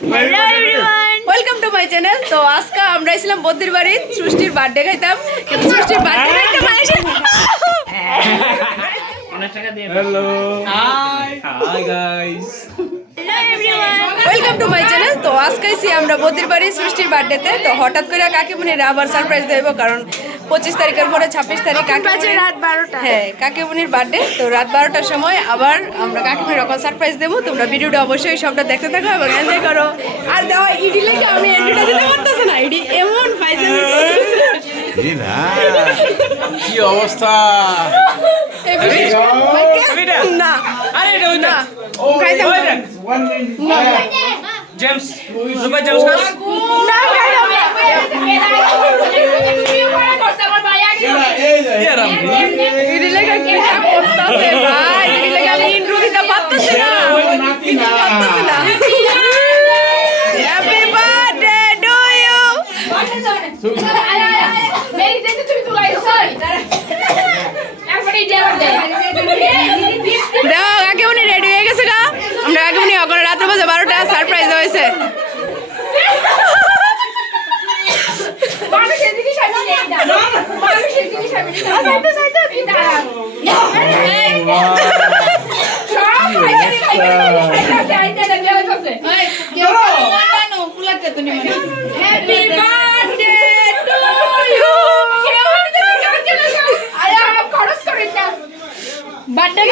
Hello everyone welcome to my channel. তো আজকে আমরা ছিলাম বদ্দির বাড়ি সৃষ্টির বার্থডে খাইতাম, কিন্তু সৃষ্টির বার্থডে খাইতে মাইছে। Hello hi hi guys welcome to my channel. তো আজকে আমরা বদ্দির বাড়ি সৃষ্টির বার্থডেতে। তো হঠাৎ করে কাকিমুনির আবার সারপ্রাইজ দেব, কারণ 25 তারিখের পরে 26 তারিখ রাত 12টা। হ্যাঁ, কাকিমুনির বার্থডে। তো রাত 12টার সময় আবার আমরা কাকিমুনির রকম সারপ্রাইজ দেবো। তোমরা ভিডিওটা অবশ্যই সবটা দেখতে থাকো এবং এনজয় করো। আর দেওয়া ইডি লেগে আমি এন্ট্রিটা দিতে পারতেছি না, ইডি এমন ফাইজামি কি অবস্থা না আরে এটা ওইটা খাইতাম না জেমস রুবাই জেমস কাজ না খাইতাম না। ইডি লেগে কি করতেছে ভাই? ইডি লেগে আমি ইন্ট্রো দিতে পারতেছি না, পারতেছি না। Happy birthday to you. দেখো কাকিমুনি রেডি হয়ে গেছে গা। আমরা কাকিমুনি এখন রাত্রে বাজে 12টা, সারপ্রাইজ হয়েছে। বার্থডে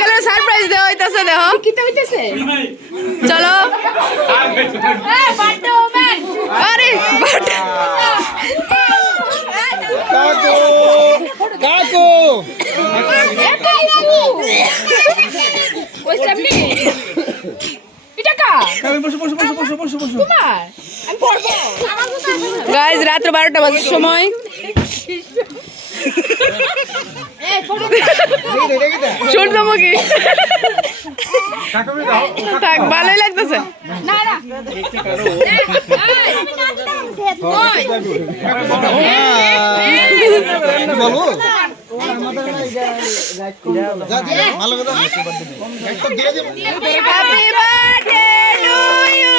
গার্ল সারপ্রাইজ দেওয়া হইতাছে। দেখো চলো আরে কাকু কাকু গাইজ রাত্র 12টা বাজার সময় সূর্যমুখী থাক, ভালোই লাগতেছে। Happy birthday to you,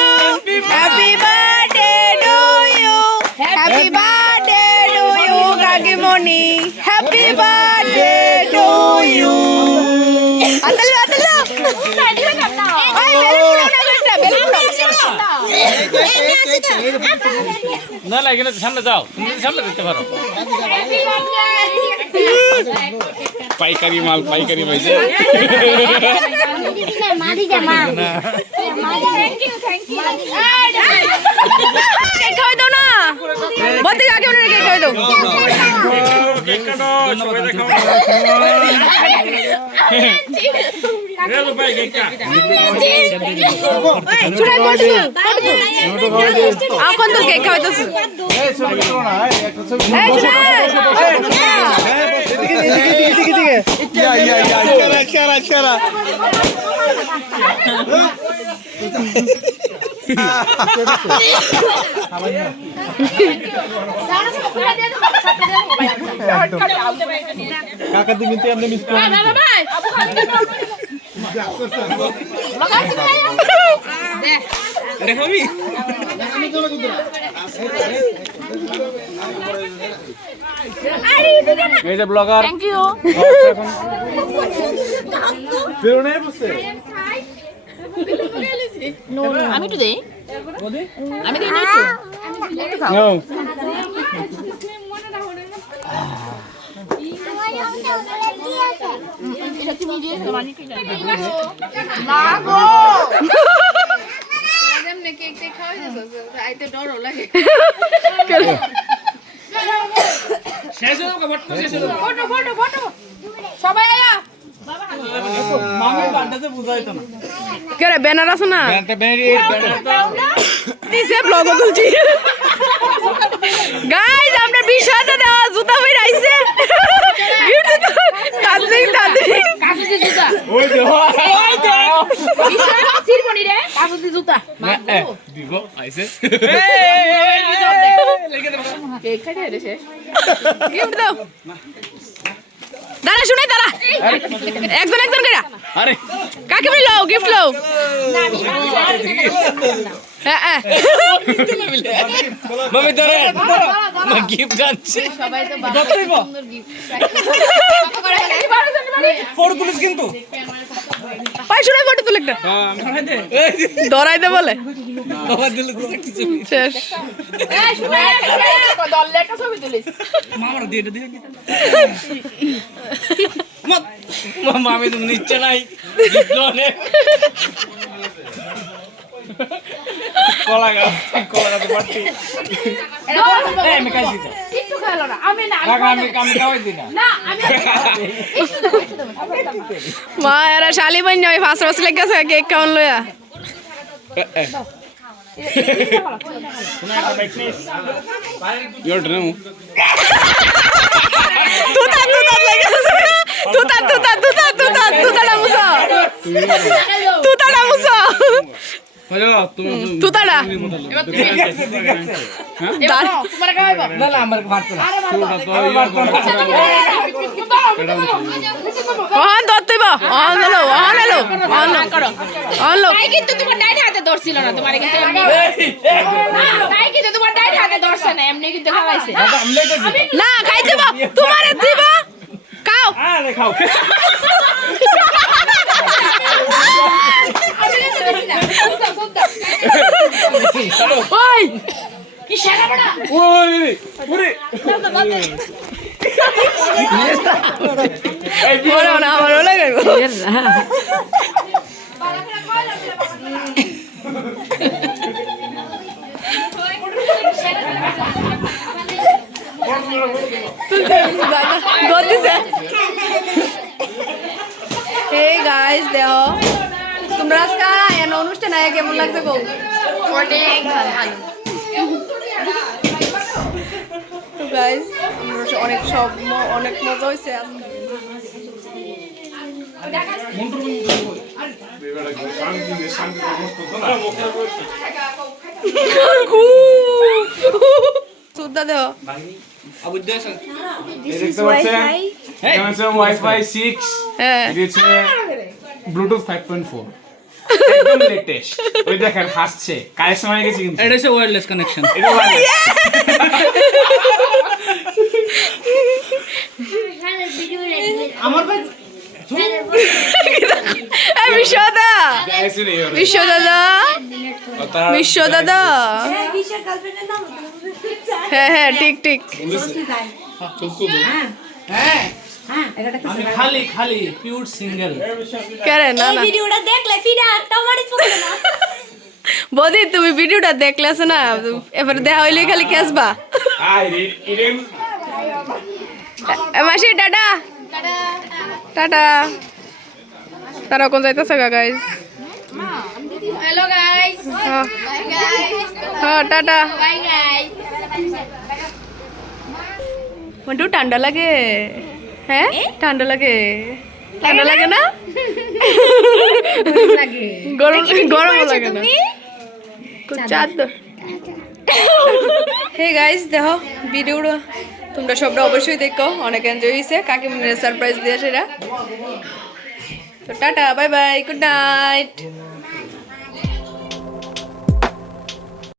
happy birthday to you, happy birthday to you কাকিমণি, হ্যাপি বার্থডে টু ইউ। আতলো আতলো ওই বেলুন না বেটা, বেলুন না লাগে না, সামনে যাও, তুমি সামনে দেখতে পারো। পাইকারি মাল, পাইকারি পাইছে। কেক খাওয়াই দাও না, বলতে কাকে মনে কেক খাওয়াই দাও। কেক কাটো, সবাই দেখাও। রে ভাই কেক কা। এখন তো কেক খাওয়াইতেছ। কাকা তুমি তো এমনি মিস করো না দেখবি এই যে ব্লগার, থ্যাংক ইউ। বেরো নাই বসে আমি তো দেই, আমি দেই না একটু। নো এটা তুমি দিয়ে মানি কি না গো এমনি কেক টেক খাওয়াই দিছো, আইতে ডরও লাগে। শেষ হলো কত শেষ হলো ফটো ফটো ফটো সবাই আয়া। মামির বার্থডেতে বুঝাইতো না কে রে ব্যানার আছে না, ব্যানারটা দিছে ব্লগ তুলছি। গাইস আমরা বিষয়টা দেওয়া জুতা পরে আইছে। কাজে কাজে কাজে জুতা ওই দেখো বিষয়টা সিরবনি রে কাজে জুতা দিব আইছে কেক খাইতে রে শেষ গিফট দাও। দাঁড়া শুনে দাঁড়া একজন একজন করে আরে কাকিমুনি লও গিফট লও হ্যাঁ হ্যাঁ মামি ধরে মা গিফট আনছে সবাই তো যতই বা ফটো তুলিস কিন্তু ভাই শুনে ফটো তুলে একটা ধরাই দে বলে বাবা দিলে তো কিছু শেষ দললে একটা ছবি তুলিস মামার দিয়ে দিয়ে মামি তুমি নিচ্ছে নাই গিফট অনেক কলা গাছ পারছি আমি কাছি তো একটু খেলো না আমি না আমি খাওয়াই দিই না না আমি মা এরা শালি বান যাবে ফার্স্ট ফার্স্ট লেগেছে কেক কেমন লয়া Your turn. তুতা লেগেছে তুতা না মুসা তুতা না মুসা হ্যালো তুমি তুতাটা তোমার খাওয়াইবো না না আমার ভাত না ছোটটা তো অহন দত্তইব অহন লো তাই কিন্তু তোমার ডাইট হাতে ধরছিল না তোমার কিন্তু এমনি তাই কিন্তু তোমার ডাইট হাতে ধরছে না এমনি কিন্তু খাওয়াইছে আমি লেটেছি না খাই দিব তোমারে দিব খাও আরে খাও ওই কি শালা বড়া ওরে ওরে এই ওরে না আমার ওলে গাইবো Hey guys, দেখো তোমরা আজকে এন অনুষ্ঠান আয়া কেমন লাগছে গো অনেক ভালো তো গাইস আমরা অনেক মজা হয়েছে আজকে সুদ্দা দেহ আবু দেশন দেখতে পাচ্ছেন এটা হচ্ছে ওয়াইফাই 6 হ্যাঁ এটা হচ্ছে ব্লুটুথ 5.4 একদম লেটেস্ট ওই দেখেন হাসছে কারের সময় গেছি কিন্তু এটা হচ্ছে ওয়্যারলেস কানেকশন এটা wireless। আমার ভাই বিশ্ব দাদা বিশ্ব দাদা হ্যাঁ হ্যাঁ ঠিক ঠিক আমি খালি খালি পিওর সিঙ্গেল কেরে না না ভিডিওটা দেখলে ফিরে আটটা মারি পড়বে না বদি তুমি ভিডিওটা দেখলেছ না এবারে দেখা হইলে খালি কেসবা মাসি টাটা টাটা তারা কোন যাইতেছে guys hello guys bye guys হ্যাঁ টাটা বাই গাইস মন্টু ঠান্ডা লাগে হ্যাঁ ঠান্ডা লাগে ঠান্ডা লাগে না গরম গরম লাগে না চাঁদ হে গাইস দেখো ভিডিওটা তোমরা সবটা অবশ্যই দেখো অনেক এনজয় হয়েছে কাকিমুনির সারপ্রাইজ দিয়ে সেটা তো tata bye bye good night